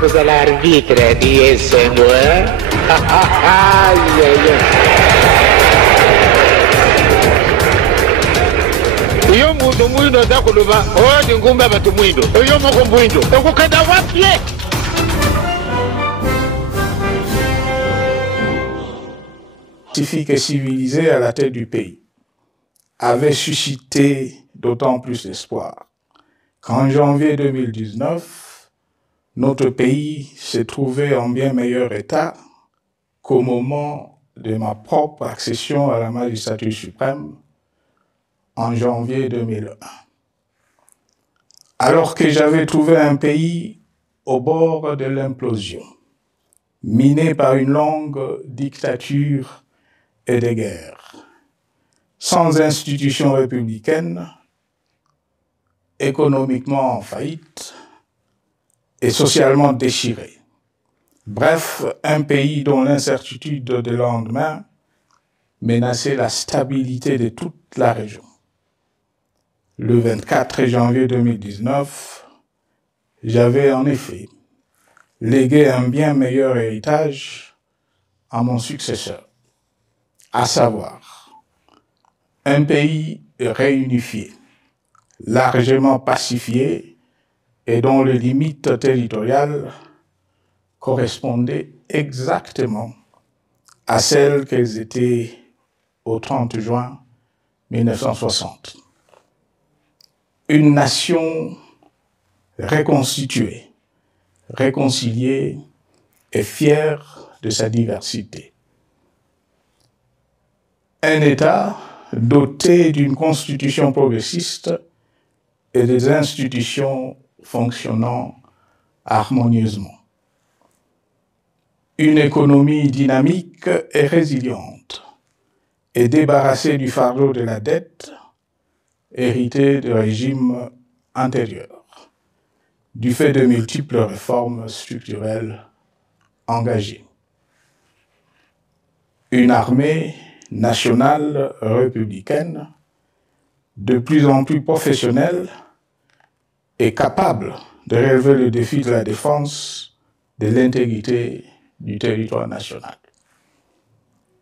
cosa l'arbitra di essendo, Iyo muntu mwindo zakuluba odi ngumba batu mwindo iyo moko mwindo okukada wapye. Scientifique et civilisé à la tête du pays avait suscité d'autant plus d'espoir qu'en janvier 2019, notre pays s'est trouvé en bien meilleur état qu'au moment de ma propre accession à la magistrature suprême en janvier 2001. Alors que j'avais trouvé un pays au bord de l'implosion, miné par une longue dictature et des guerres, sans institutions républicaines, économiquement en faillite et socialement déchiré. Bref, un pays dont l'incertitude de lendemain menaçait la stabilité de toute la région. Le 24 janvier 2019, j'avais en effet légué un bien meilleur héritage à mon successeur, à savoir un pays réunifié, largement pacifié et dont les limites territoriales correspondaient exactement à celles qu'elles étaient au 30 juin 1960. Une nation reconstituée, réconciliée et fière de sa diversité. Un État doté d'une constitution progressiste et des institutions fonctionnant harmonieusement. Une économie dynamique et résiliente et débarrassée du fardeau de la dette hérité de régimes antérieurs, du fait de multiples réformes structurelles engagées. Une armée nationale républicaine de plus en plus professionnelle et capable de relever le défi de la défense de l'intégrité du territoire national.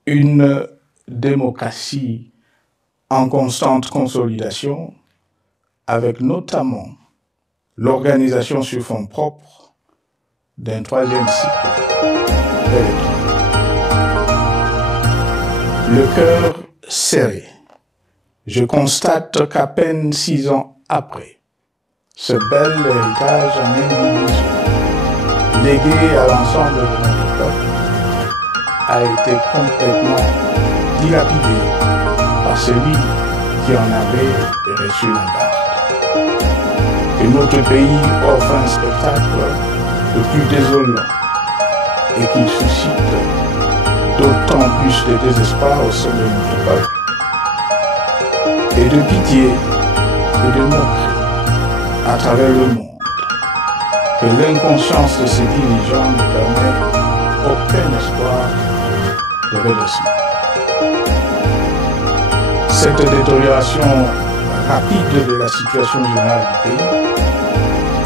Une démocratie en constante consolidation, avec notamment l'organisation sur fonds propres d'un troisième cycle électoral. Le cœur serré, je constate qu'à peine 6 ans après, ce bel héritage en individu, légué à l'ensemble de notre peuple, a été complètement dilapidé par celui qui en avait reçu la garde. Et notre pays offre un spectacle le plus désolant et qui suscite d'autant plus de désespoir au sein de notre peuple et de pitié et de moquerie à travers le monde que l'inconscience de ses dirigeants ne permet aucun espoir de redressement. Cette détérioration rapide de la situation générale du pays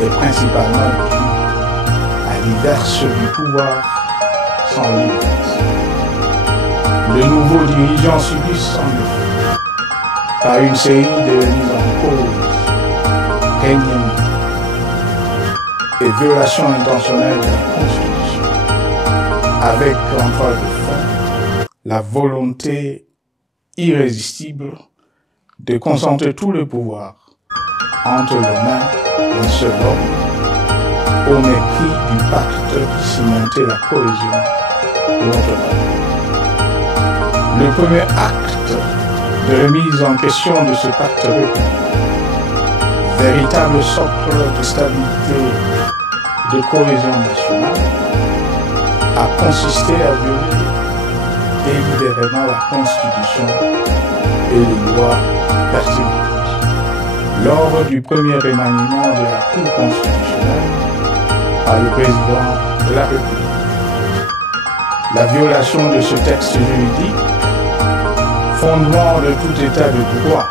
est principalement due à l'inverse du pouvoir sans limite. De nouveaux dirigeants subissent en effet, par une série de mises en cause, règnements et violations intentionnelles de la Constitution, avec en toile de fond la volonté irrésistible de concentrer tout le pouvoir entre les mains d'un seul homme, au mépris du pacte qui cimentait la cohésion de notre peuple. Le premier acte de remise en question de ce pacte républicain, véritable socle de stabilité, de cohésion nationale, a consisté à violer délibérément la Constitution et les lois pertinentes. Lors du premier remaniement de la Cour constitutionnelle par le président de la République, la violation de ce texte juridique, fondement de tout état de droit,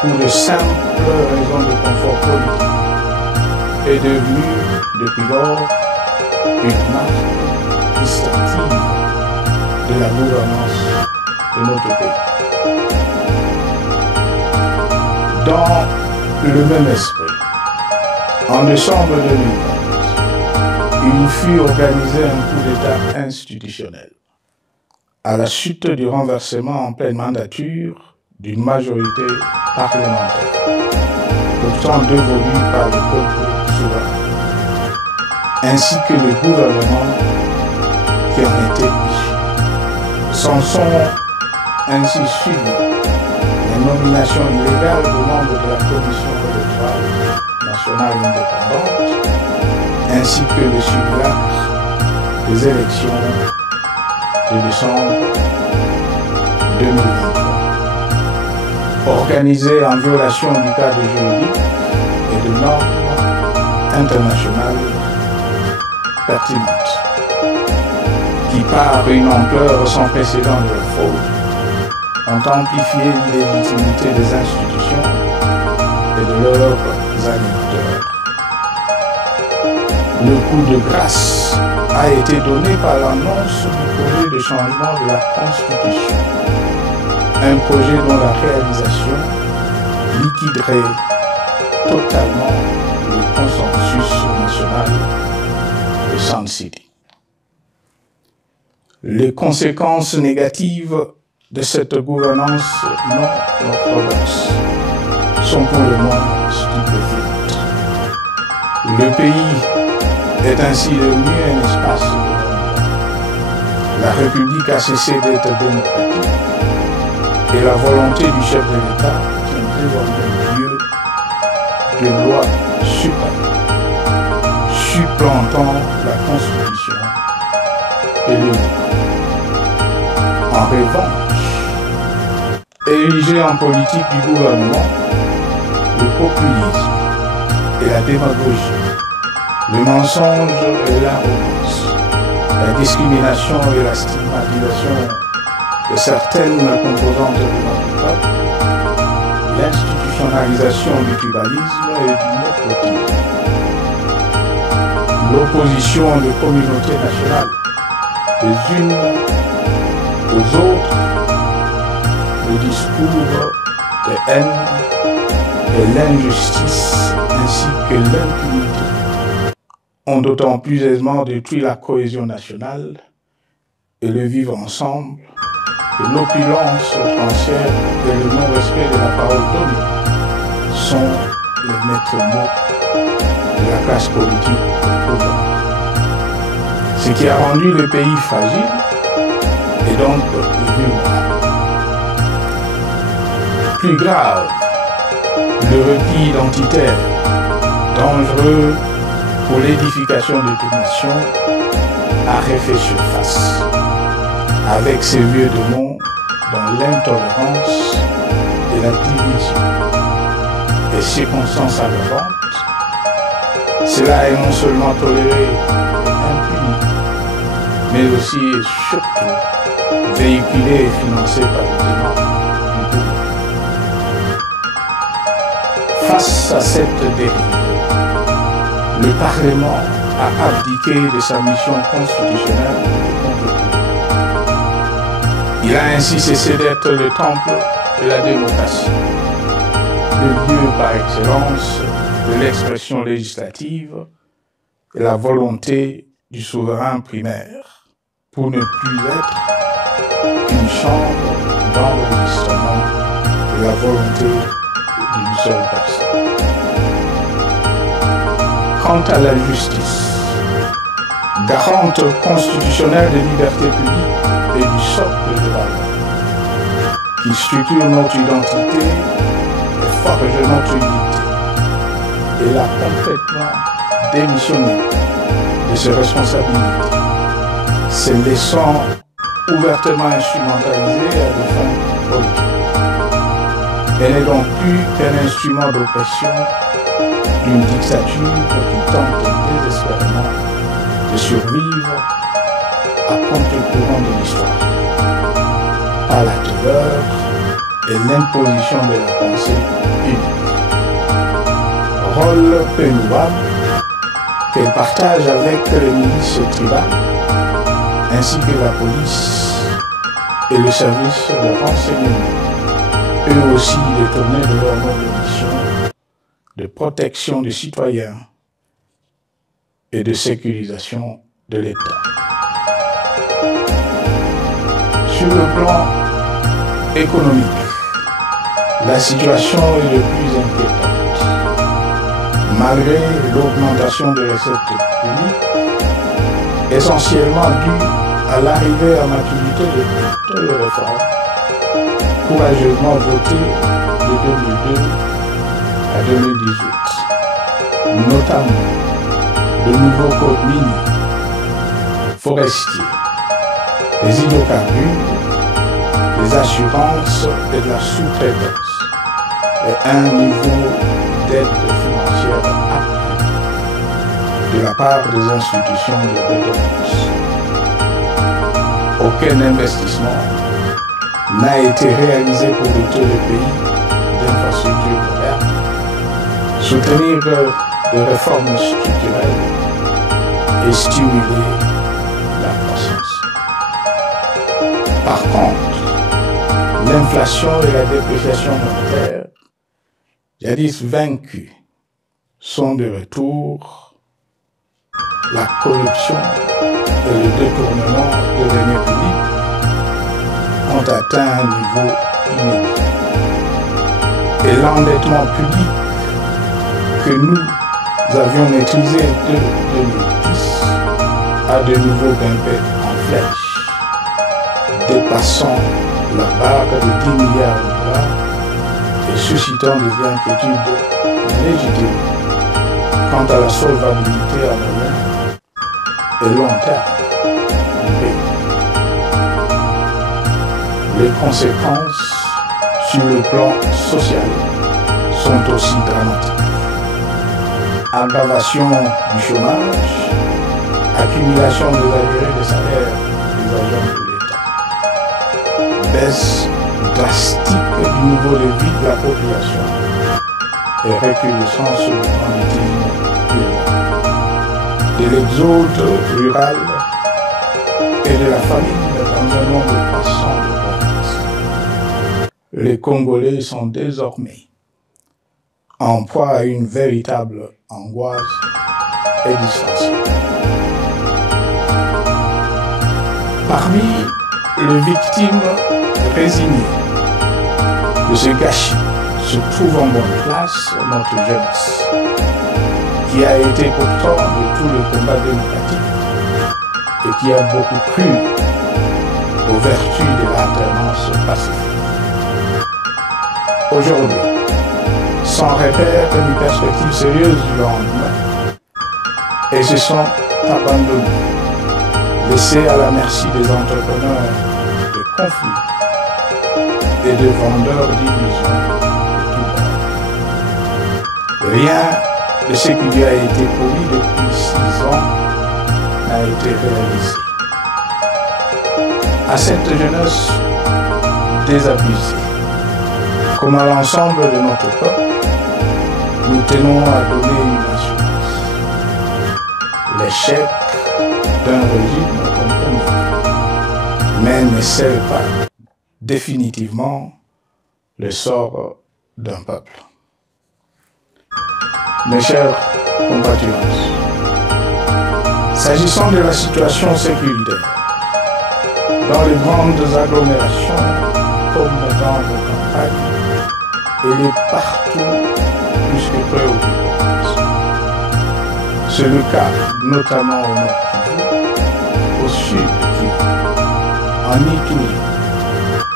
pour de simples raisons de confort politique, est devenue depuis lors une marque distinctive de la gouvernance de notre pays. Dans le même esprit, en décembre 2020, il fut organisé un coup d'État institutionnel à la suite du renversement en pleine mandature d'une majorité parlementaire, pourtant dévolue par le peuple souverain, ainsi que le gouvernement qui en était issu. S'en sont ainsi suivies les nominations illégales de membres de la Commission électorale nationale indépendante, ainsi que le simulacre des élections de décembre 2023, organisées en violation du cadre juridique et de normes internationales pertinentes, qui par une ampleur sans précédent de la fraude ont amplifié l'illégitimité des institutions et de leurs animateurs. Le coup de grâce a été donné par l'annonce du projet de changement de la Constitution, un projet dont la réalisation liquiderait totalement le consensus national de Sun City. Les conséquences négatives de cette gouvernance non orthodoxe sont pour le moins stupéfiantes. Le pays est ainsi devenu un espace de non-droit. La République a cessé d'être démocratique et la volonté du chef de l'État tient désormais lieu de loi suprême, supplantant la Constitution et les lois. En revanche, érigé en politique du gouvernement, le populisme et la démagogie, le mensonge et l'arrogance, la discrimination et la stigmatisation de certaines composantes de notre peuple, l'institutionnalisation du tribalisme et du népotisme, l'opposition des communautés nationales les unes aux autres, le discours de haine et l'injustice ainsi que l'impunité ont d'autant plus aisément détruit la cohésion nationale et le vivre ensemble que l'opulence outrancière et le non-respect de la parole donnée sont les maîtres mots de la classe politique au pouvoir. Ce qui a rendu le pays fragile et donc vulnérable. Plus grave, le repli identitaire, dangereux pour l'édification de toute nation, a refait surface, avec ses vieux démons dans l'intolérance et la division. Et circonstances aggravantes, cela est non seulement toléré et impuni, mais aussi et surtout véhiculé et financé par le démon du pouvoir. Face à cette dérive, le Parlement a abdiqué de sa mission constitutionnelle de contre-pouvoir. Il a ainsi cessé d'être le temple de la démocratie, le lieu par excellence de l'expression législative et la volonté du souverain primaire, pour ne plus être qu'une chambre d'enregistrement de la volonté d'une seule personne. Quant à la justice, garante constitutionnelle des libertés publiques et du socle de valeurs, qui structure notre identité et forge notre unité, elle a complètement démissionné de ses responsabilités, se laissant ouvertement instrumentalisée à des fins politiques. Elle n'est donc plus qu'un instrument d'oppression d'une dictature qui tente désespérément de survivre à contre-courant de l'histoire, par la terreur et l'imposition de la pensée unique. Rôle peu louable qu'elle partage avec les milices tribales, ainsi que la police et le service de renseignement, eux aussi détournés de leur noble mission de protection des citoyens et de sécurisation de l'État. Sur le plan économique, la situation est de plus inquiétante. Malgré l'augmentation des recettes publiques, essentiellement due à l'arrivée à maturité de toutes les réformes courageusement votées de 2002 à 2018, notamment le nouveau code minier, forestier, les hydrocarbures, les assurances et de la sous-traitance, et un niveau d'aide financière accru de la part des institutions de redevance. Aucun investissement n'a été réalisé pour doter le pays d'infrastructures modernes, soutenir de réformes structurelles et stimuler la croissance. Par contre, l'inflation et la dépréciation monétaire, jadis vaincues, sont de retour. La corruption et le détournement de deniers publics ont atteint un niveau inédit. Et l'endettement public que nous avions maîtrisé de 2010 a de nouveau grimpé en flèche, dépassant la barre de 10 milliards de dollars et suscitant des inquiétudes légitimes quant à la solvabilité à moyen et long terme du pays. Les conséquences sur le plan social sont aussi dramatiques. Aggravation du chômage, accumulation des arriérés des salaires des agents de l'État, baisse drastique du niveau de vie de la population et recrudescence du banditisme urbain, de l'exode rural et de la famine dans un nombre croissant de provinces. Les Congolais sont désormais en proie à une véritable angoisse existentielle. Parmi les victimes résignées de ce gâchis se trouve en bonne place notre jeunesse, qui a été pourtant de tout le combat démocratique et qui a beaucoup cru aux vertus de l'alternance pacifique. Aujourd'hui, sans repère ni perspective sérieuse du lendemain, et se sont abandonnés, laissés à la merci des entrepreneurs de conflits et de vendeurs d'illusions de tout bord. Rien de ce qui lui a été promis depuis 6 ans n'a été réalisé. À cette jeunesse désabusée, comme à l'ensemble de notre peuple, nous tenons à donner une assurance. L'échec d'un régime compromis, mais ne scelle pas définitivement le sort d'un peuple. Mes chers compatriotes, s'agissant de la situation sécuritaire, dans les grandes agglomérations comme dans vos campagnes, elle est partout plus que préoccupante. C'est le cas notamment au nord Kivu, au sud Kivu, en Ituri,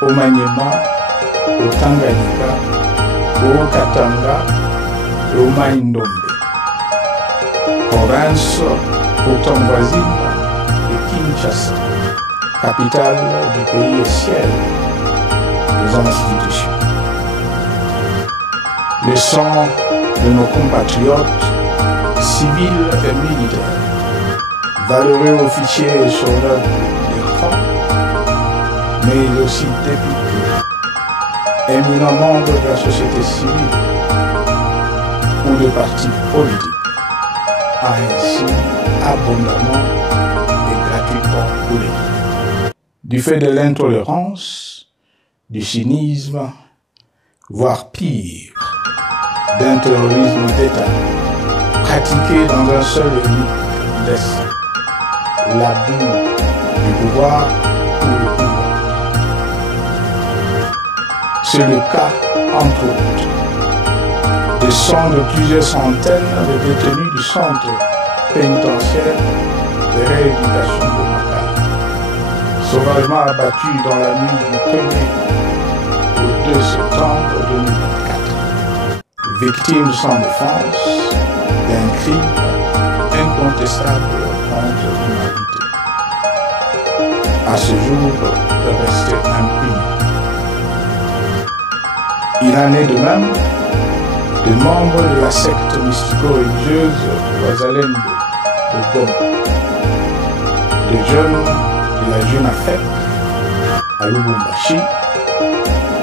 au Maniema, au Tanganyika, au Katanga et au Maïndombe. Province pourtant voisine de Kinshasa, capitale du pays et siège des institutions. Le sang de nos compatriotes, civils et militaires, valeureux officiers et soldats des rangs, mais aussi députés, éminents membres de la société civile ou de partis politiques, a ainsi abondamment et gratuitement coulé. Du fait de l'intolérance, du cynisme, voire pire, d'un terrorisme d'État pratiqué dans un seul et unique dessein, l'abus du pouvoir pour le pouvoir. C'est le cas, entre autres, de plusieurs centaines de détenus du centre pénitentiaire de rééducation de Makala, sauvagement abattus dans la nuit du 1er au 2 septembre 2024, victimes sans défense d'un crime incontestable contre l'humanité, à ce jour resté impuni. Il en est de même de membres de la secte mystico-religieuse Wazalendo de Goma, de jeunes de la Jeune Afek à Lubumbashi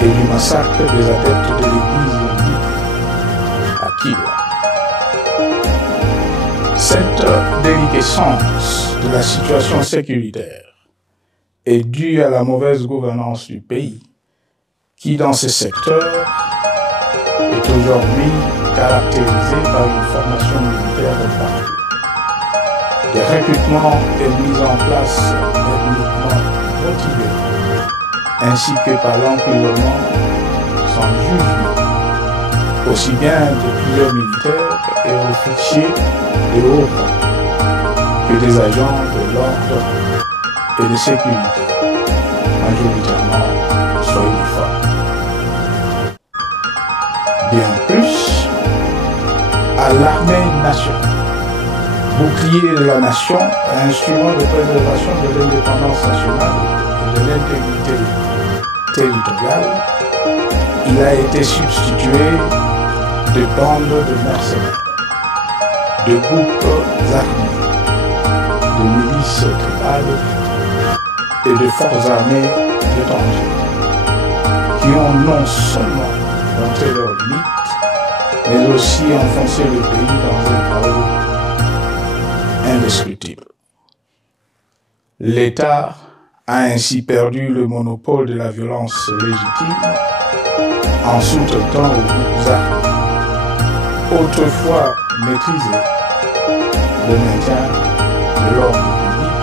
et du massacre des adeptes de l'église à Kilwa. Cette déliquescence de la situation sécuritaire est due à la mauvaise gouvernance du pays, qui dans ces secteurs est aujourd'hui caractérisé par une formation militaire parfaite, des recrutements et mises en place ethniquement motivés, ainsi que par l'emprisonnement sans jugement, aussi bien de plusieurs militaires et officiers de haut rang que des agents de l'ordre et de sécurité, majoritairement sur uniforme. Bien plus, à l'armée nationale, bouclier de la nation, instrument de préservation de l'indépendance nationale et de l'intégrité territoriale, il a été substitué de bandes de mercenaires, de groupes armés, de milices tribales et de forces armées étrangères, qui ont non seulement montré leurs limites, mais aussi enfoncer le pays dans un chaos indescriptible. L'État a ainsi perdu le monopole de la violence légitime en sous-traitant aux groupes armés, autrefois maîtrisés, le maintien de l'ordre public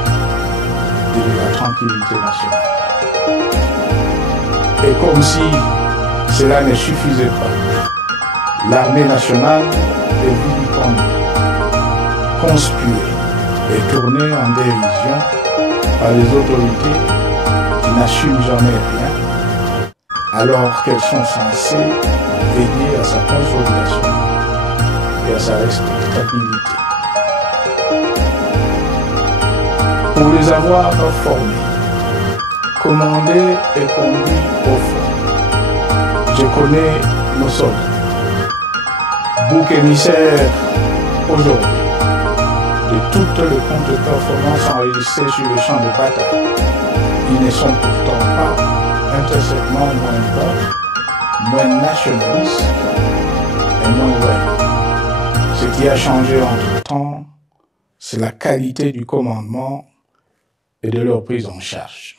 et de la tranquillité nationale. Et comme si cela ne suffisait pas, l'armée nationale est vilipendée, conspuée et tournée en dérision par les autorités qui n'assument jamais rien, alors qu'elles sont censées veiller à sa consolidation et à sa respectabilité. Pour les avoir formés, commandés et conduits au front, je connais nos soldats, bouc émissaires aujourd'hui de toutes les contre-performances enregistrées sur le champ de bataille. Ils ne sont pourtant pas intrinsèquement moins bons, moins nationalistes et moins loyaux. Ce qui a changé entre-temps, c'est la qualité du commandement et de leur prise en charge.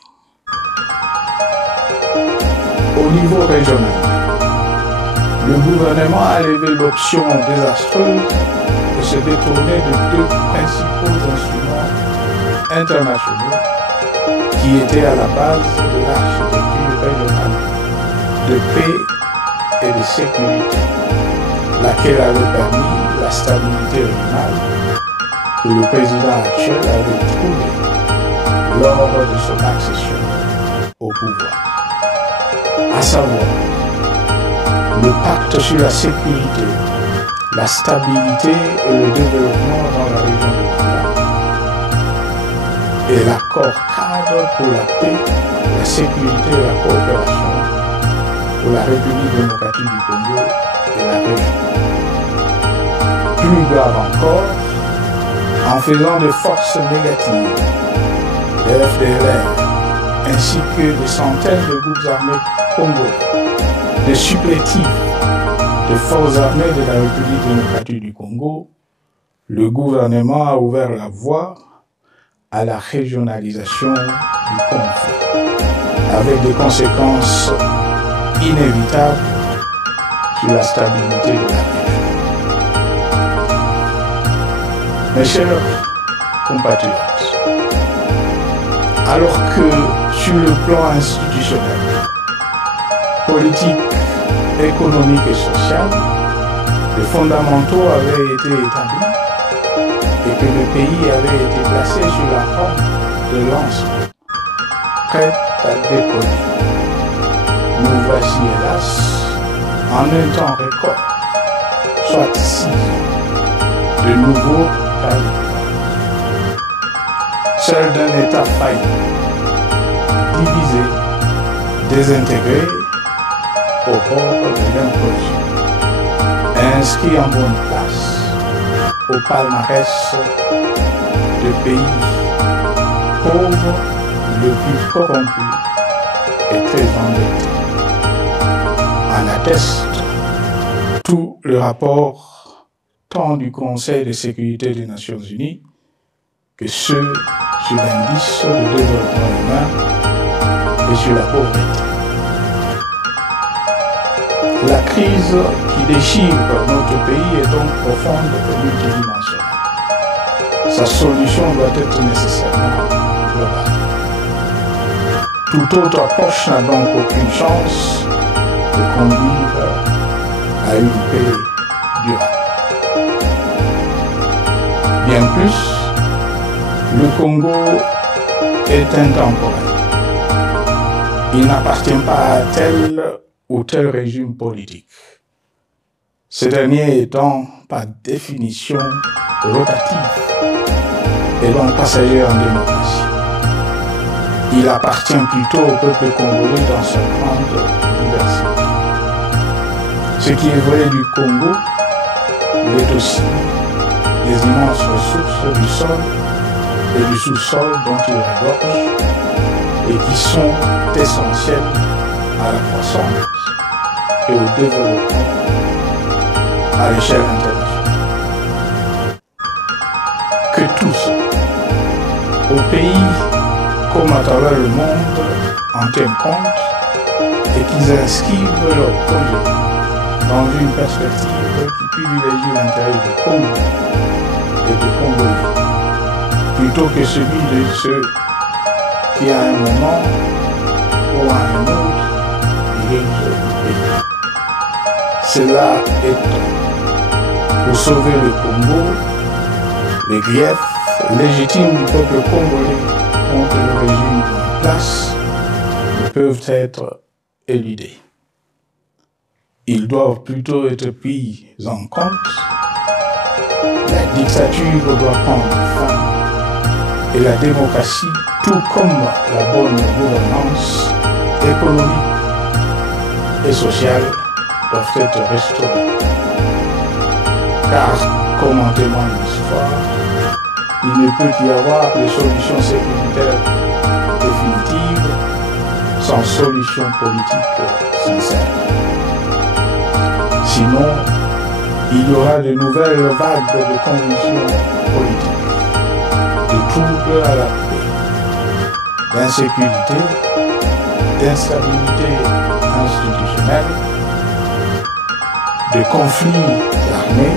Au niveau régional, le gouvernement a levé l'option désastreuse de se détourner de deux principaux instruments internationaux qui étaient à la base de l'architecture régionale de paix et de sécurité, laquelle avait permis la stabilité régionale que le président actuel avait trouvée lors de son accession au pouvoir, à savoir le pacte sur la sécurité, la stabilité et le développement dans la région de Goma, et l'accord cadre pour la paix, la sécurité et la coopération pour la République démocratique du Congo et la région. Plus grave encore, en faisant des forces négatives, des FDLR, ainsi que des centaines de groupes armés congolais, des supplétifs des forces armées de la République démocratique du Congo, le gouvernement a ouvert la voie à la régionalisation du conflit, avec des conséquences inévitables sur la stabilité de la région. Mes chers compatriotes, alors que sur le plan institutionnel, politique, économique et social, les fondamentaux avaient été établis et que le pays avait été placé sur la rampe de lancement, prêt à décoller. Nous voici hélas, en un temps record, soit 6 ans, de nouveau calme. Seul d'un État failli, divisé, désintégré, au bord de l'implosion, inscrit en bonne place au palmarès de pays pauvres, le plus corrompu et très endetté. En atteste tout le rapport tant du Conseil de sécurité des Nations Unies que ceux sur l'indice de développement humain et sur la pauvreté. La crise qui déchire notre pays est donc profonde et multidimensionnelle. Sa solution doit être nécessairement globale. Toute autre approche n'a donc aucune chance de conduire à une paix durable. Bien plus, le Congo est intemporel. Il n'appartient pas à tel ou tel régime politique. Ce dernier étant par définition rotatif et donc passager en démocratie. Il appartient plutôt au peuple congolais dans sa grande diversité. Ce qui est vrai du Congo l'est aussi des immenses ressources du sol et du sous-sol dont il regorge et qui sont essentielles à la croissance et au développement à l'échelle internationale. Que tous, au pays comme à travers le monde, en tiennent compte et qu'ils inscrivent leurs projets dans une perspective qui privilégie l'intérêt du Congo et des Congolais, plutôt que celui de ceux qui à un moment ou à un autre dirigent le pays. Cela est pour sauver le Congo, les griefs légitimes du peuple congolais contre le régime en place ne peuvent être éludés. Ils doivent plutôt être pris en compte. La dictature doit prendre fin et la démocratie, tout comme la bonne gouvernance économique et sociale, doivent être restaurées. Car, comme en témoigne l'histoire, il ne peut y avoir de solution sécuritaire définitive sans solution politique sincère. Sinon, il y aura de nouvelles vagues de convulsions politiques, de troubles à la paix, d'insécurité, d'instabilité institutionnelle, de conflits armés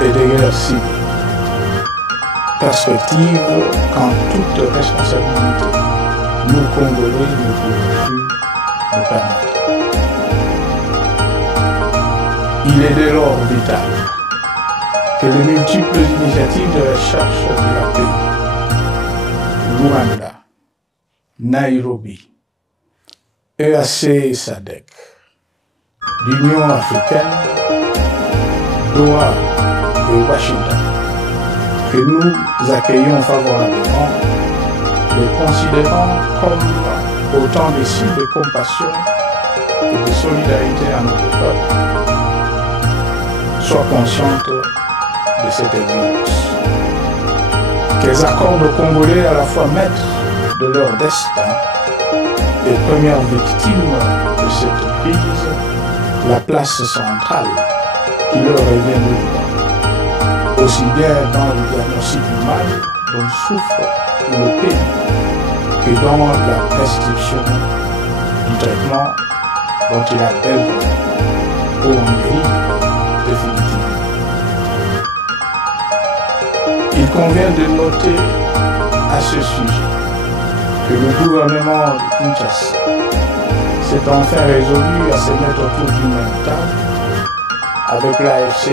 et de guerres civiles. Perspective qu'en toute responsabilité, nous Congolais ne pouvons plus nous permettre. Il est dès lors vital que les multiples initiatives de recherche de la paix, Luanda, Nairobi, EAC et SADC, l'Union africaine, Doha et Washington, que nous accueillons favorablement, les considérant comme autant de signes de compassion et de solidarité à notre peuple, soient conscientes de cette exigence. Qu'elles accordent aux Congolais à la fois maîtres de leur destin et premières victimes de cette crise, la place centrale qui leur revient de droit. aussi bien dans le diagnostic du mal dont souffre le pays que dans la prescription du traitement dont il a besoin pour en guérir définitivement. Il convient de noter à ce sujet que le gouvernement de Kinshasa s'est enfin résolu à se mettre autour d'une même table avec l'AFC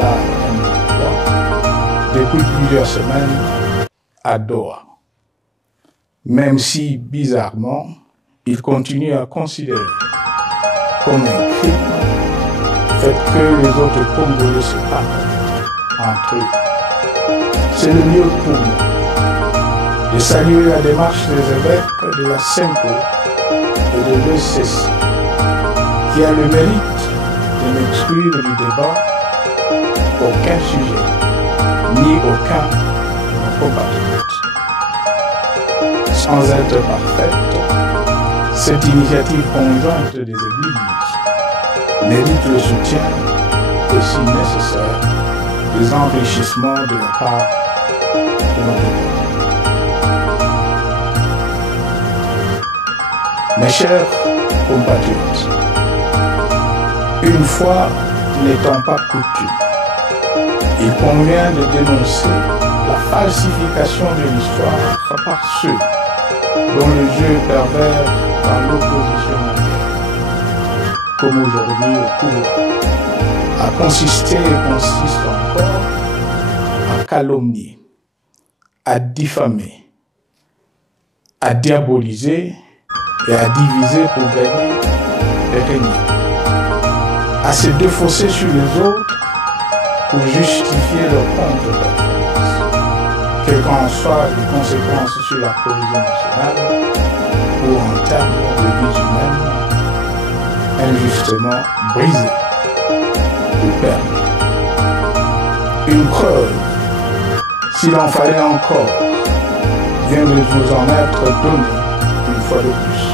M23 depuis plusieurs semaines à Doha. Même si, bizarrement, il continue à considérer comme un crime le fait que les autres Congolais se parlent entre eux. C'est le mieux pour nous de saluer la démarche des évêques de la SEMCO et de l'ECC, qui a le mérite de n'exclure du débat aucun sujet, ni aucun de nos compatriotes. Sans être parfaite, cette initiative conjointe des églises mérite le soutien et, si nécessaire, des enrichissements de la part de notre peuple. Mes chers compatriotes, une fois n'étant pas coutume, il convient de dénoncer la falsification de l'histoire par ceux dont le jeu pervers dans l'opposition à la guerre, comme aujourd'hui au pouvoir, a consisté et consiste encore à calomnier, à diffamer, à diaboliser et à diviser pour gagner et régner, à se défausser sur les autres pour justifier leur contre-performance, quelles qu'en soient les conséquences sur la cohésion nationale ou en termes de vie humaine injustement brisée ou perdue. Une preuve, s'il en fallait encore, vient de nous en être donnée une fois de plus.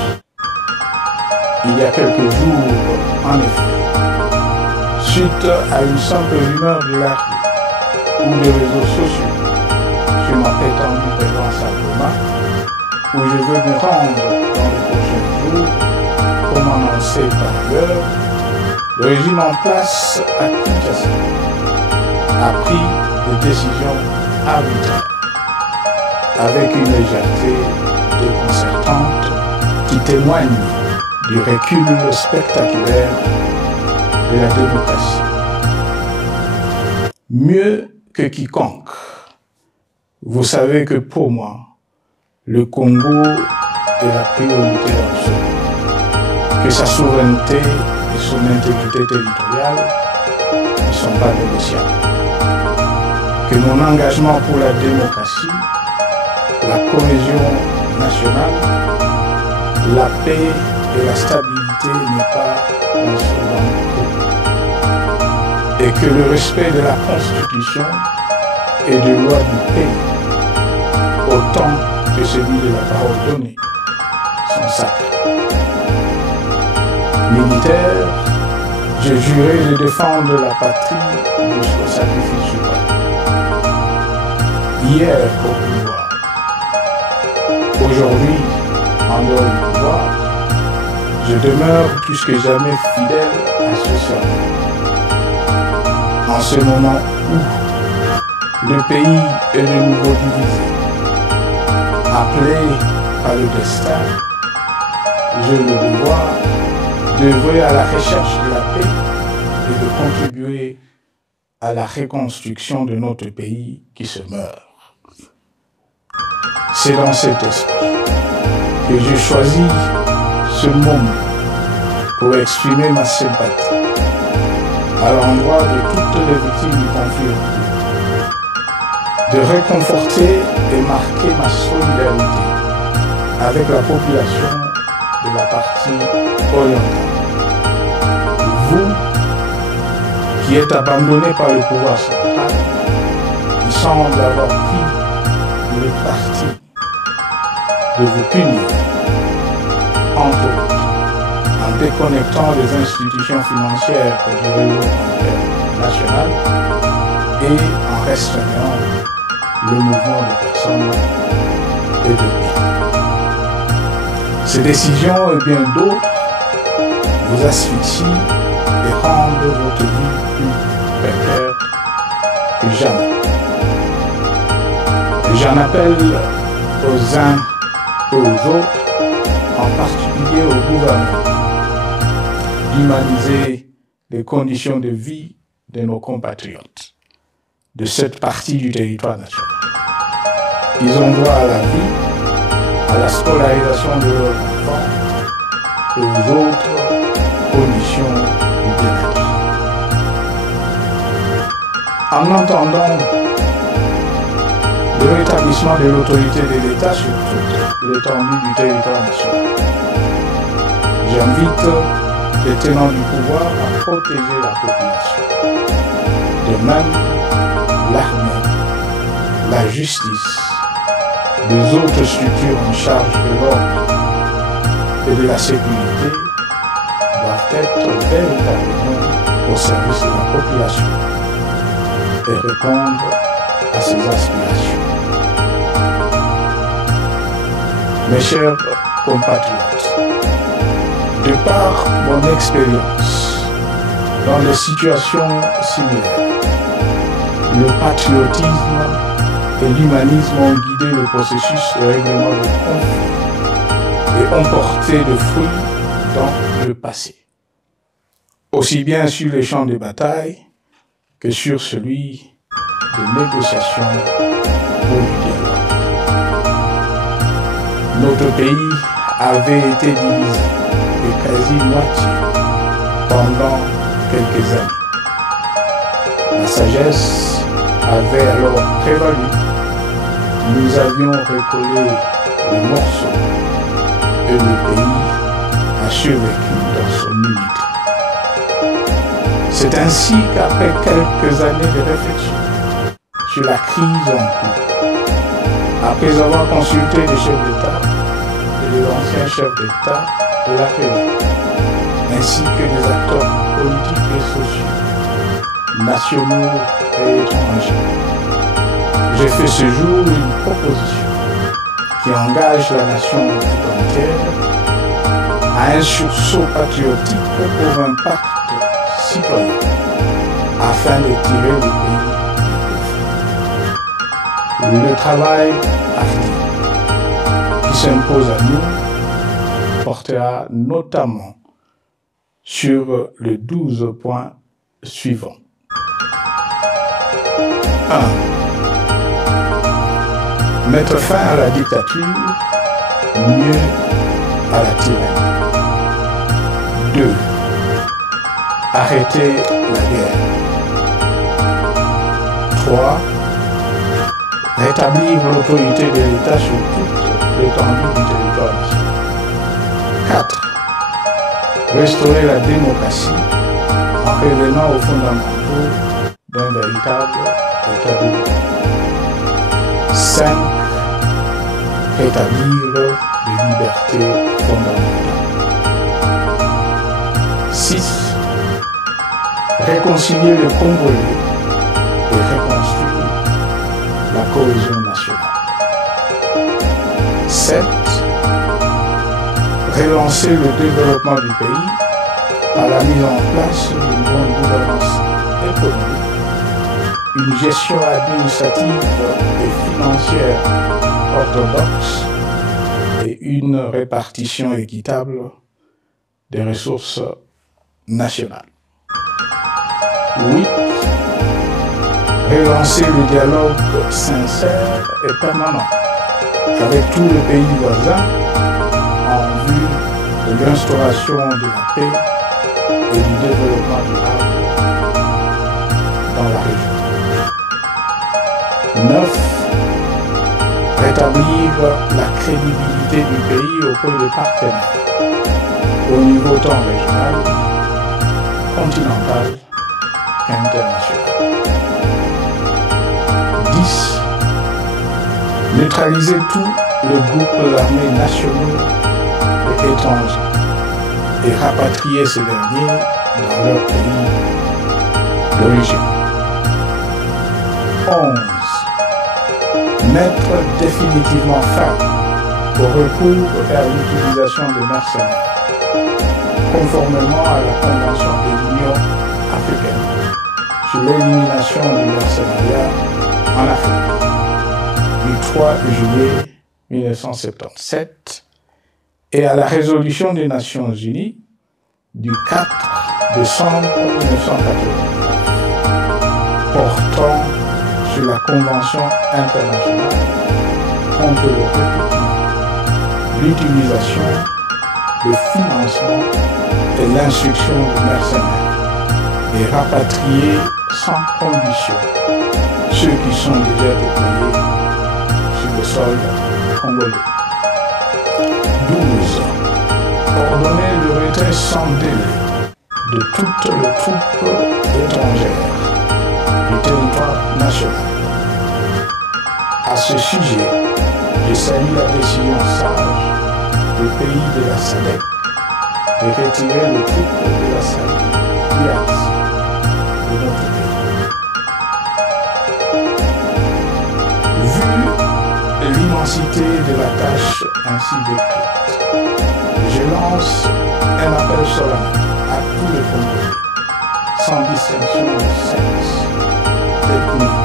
Il y a quelques jours, en effet, suite à une simple rumeur de la rue ou des réseaux sociaux sur ma prétendue présence à Goma, où je veux me rendre dans les prochains jours, comme annoncé par ailleurs, le régime en place à Kinshasa a pris des décisions arbitraires avec une légèreté déconcertante qui témoigne du recul spectaculaire de la démocratie. Mieux que quiconque, vous savez que pour moi, le Congo est la priorité absolue, que sa souveraineté et son intégrité territoriale ne sont pas négociables, que mon engagement pour la démocratie, la cohésion nationale, la paix et la stabilité n'est pas un slogan creux, et que le respect de la Constitution et des lois du pays, autant que celui de la parole donnée, sont sacrés. Militaire, j'ai juré de défendre la patrie jusqu'au sacrifice suprême. Hier au pouvoir, aujourd'hui en dehors du pouvoir, je demeure plus que jamais fidèle à ce serment. En ce moment où le pays est de nouveau divisé, appelé par le destin, j'ai le devoir d'œuvrer à la recherche de la paix et de contribuer à la reconstruction de notre pays qui se meurt. C'est dans cet esprit que j'ai choisi ce moment pour exprimer ma sympathie à l'endroit de toutes les victimes du conflit, de réconforter et marquer ma solidarité avec la population de la partie orientale. Vous, qui êtes abandonnés par le pouvoir central, qui semble avoir pris le parti de vous punir, entre autres, en déconnectant les institutions financières du réseau bancaire national, et en restreignant le mouvement de personnes et de biens. Ces décisions et bien d'autres vous asphyxient et rendent votre vie plus précaire que jamais. J'en appelle aux uns et aux autres, en particulier au gouvernement, d'humaniser les conditions de vie de nos compatriotes de cette partie du territoire national. Ils ont droit à la vie, à la scolarisation de leurs enfants et aux autres conditions du bien-être. En entendant le rétablissement de l'autorité de l'État sur toute l'étendue du territoire national, j'invite les tenants du pouvoir à protéger la population. De même, l'armée, la justice, les autres structures en charge de l'ordre et de la sécurité doivent être véritablement au service de la population et répondre à ses aspirations. Mes chers compatriotes, de par mon expérience dans des situations similaires, le patriotisme et l'humanisme ont guidé le processus de règlement de conflits et ont porté de fruits dans le passé, aussi bien sur les champs de bataille que sur celui de négociation ou du dialogue. Notre pays avait été divisé de quasi moitié pendant quelques années. La sagesse avait alors prévalu. Nous avions recollé les morceaux et le pays a survécu dans son unité. C'est ainsi qu'après quelques années de réflexion sur la crise en cours, après avoir consulté les chefs d'État et les anciens chefs d'État de la région, ainsi que les acteurs politiques et sociaux, nationaux et étrangers, j'ai fait ce jour une proposition qui engage la nation tout entière à un sursaut patriotique pour un pacte citoyen afin de tirer le pays du gouffre. Le travail hardi qui s'impose à nous portera notamment sur les 12 points suivants. 1. Mettre fin à la dictature, mieux à la tyrannie. 2. Arrêter la guerre. 3. Rétablir l'autorité de l'État sur toute l'étendue du territoire national. 4. Restaurer la démocratie en revenant aux fondamentaux d'un véritable État de droit. 5. Rétablir les libertés fondamentales. 6. Réconcilier le Congolais et reconstruire la cohésion nationale. 7. Relancer le développement du pays par la mise en place d'une bonne gouvernance économique, une gestion administrative et financière orthodoxe et une répartition équitable des ressources nationales. 8. Relancer le dialogue sincère et permanent avec tous les pays voisins en vue de l'instauration de la paix et du développement durable dans la région. 9. Rétablir la crédibilité du pays auprès des partenaires, au niveau tant régional, continental qu'international. 10. Neutraliser tous les groupes armés nationaux et étrangers et rapatrier ces derniers dans leur pays d'origine. 2011, mettre définitivement fin au recours à l'utilisation de mercenaires, conformément à la Convention de l'Union africaine sur l'élimination du mercenariat en Afrique du 3 juillet 1977 et à la résolution des Nations Unies du 4 décembre 1989 portant sur la Convention internationale contre le recrutement, l'utilisation, le financement et l'instruction de mercenaires et rapatrier sans condition ceux qui sont déjà déployés sur le sol congolais. 12. Ordonner le retrait sans délai de toutes les troupes étrangères du territoire national. À ce sujet, je salue la décision sage du pays de la SADC de retirer les troupes de la SADC de notre pays. Vu l'immensité de la tâche ainsi décrite, je lance un appel solennel à tous les Congolais, sans distinction de sexe, d'ethnie,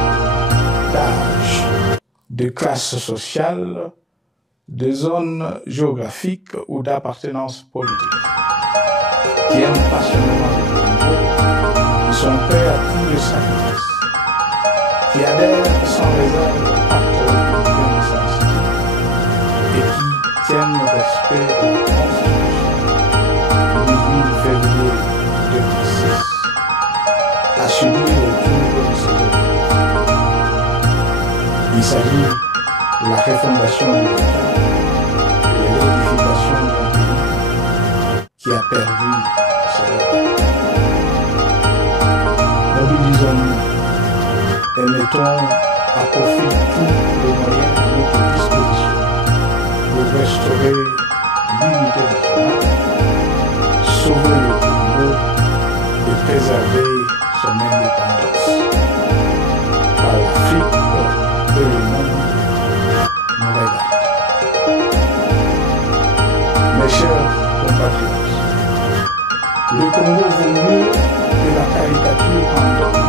d'âge, de classe sociale, de zone géographique ou d'appartenance politique, qui aiment passionnément le Congo, qui sont prêts à tous les sacrifices, qui adhèrent sans réserve au pacte républicain de Saint-City et qui tiennent le respect de la Constitution du 18 février 2006, à s'unir autour de ces objectifs. Il s'agit de la refondation de l'État et de l'édification d'un pays qui a perdu ses repères. Mobilisons-nous et mettons à profit tous les moyens à notre disposition pour restaurer l'unité nationale, sauver le Congo et préserver son indépendance. Car l'Afrique et le monde nous regardent. Mes chers compatriotes, le Congo vaut mieux que la caricature en donne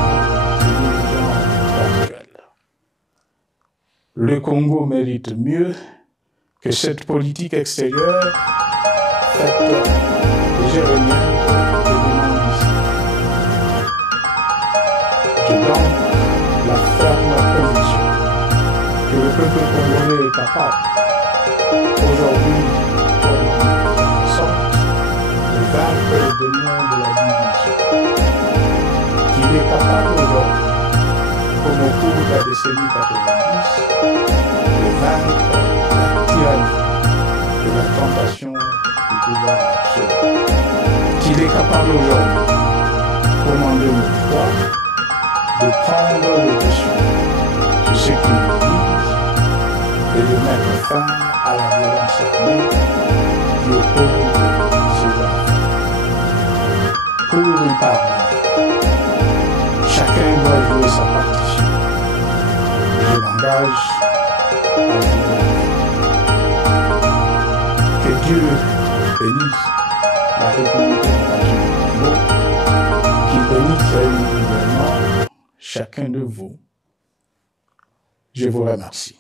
ses dirigeants actuels. Le Congo mérite mieux que cette politique extérieure faite de jérémiades et de non-d'ici. J'ai donc la ferme conviction que le peuple congolais est capable, aujourd'hui comme en sorte, de vaincre le démon de la division. Qu'il est capable aujourd'hui, comme au cours de la décennie 90, de vaincre la tyrannie et la tentation du pouvoir absolu. Qu'il est capable aujourd'hui, comme en 2003, de prendre le dessus sur ce qui nous divise et de mettre fin à la violence armée qui oppose ces enfants. Pour y parvenir, chacun doit jouer sa partition. Je m'engage à jouer la mienne. Que Dieu bénisse la République démocratique du Congo, qu'il bénisse individuellement chacun de vous. Je vous remercie.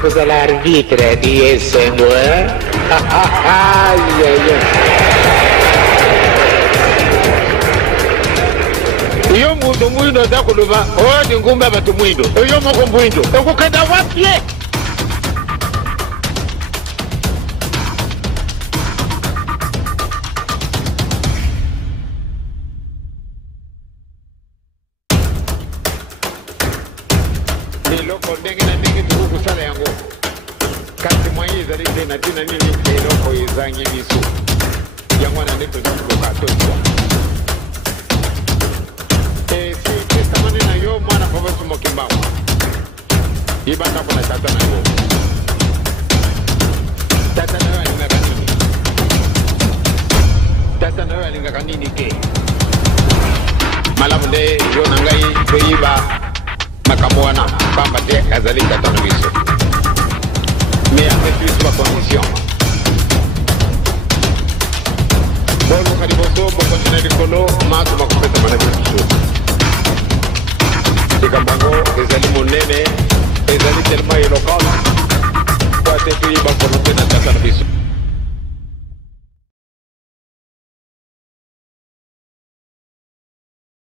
Cosa l'arbitre di essendo, Iyo muntu mwindo zakuluba odi ngumba batu mwindo iyo moko mwindo okukenda wapi eloko ndenge na ndenge tukusala yango kasi mwayi ezali te na tina nini eloko ezangi biso yango na nde tozikoka tozwa esekesamani na yo mwana fobosi mokimbango yibandako na tata na yo tata na yo alingaka nini tata na yo alingaka nini te malamu nde jona ngai toyiba makambo wana pamba te azali tata na biso mais apesi biso bacondition boluka liboso bokontina likolo maso bakopesa mana biso likambo yango ezali monene ezali tellement éloquent po ate toyiba volonté na tata na biso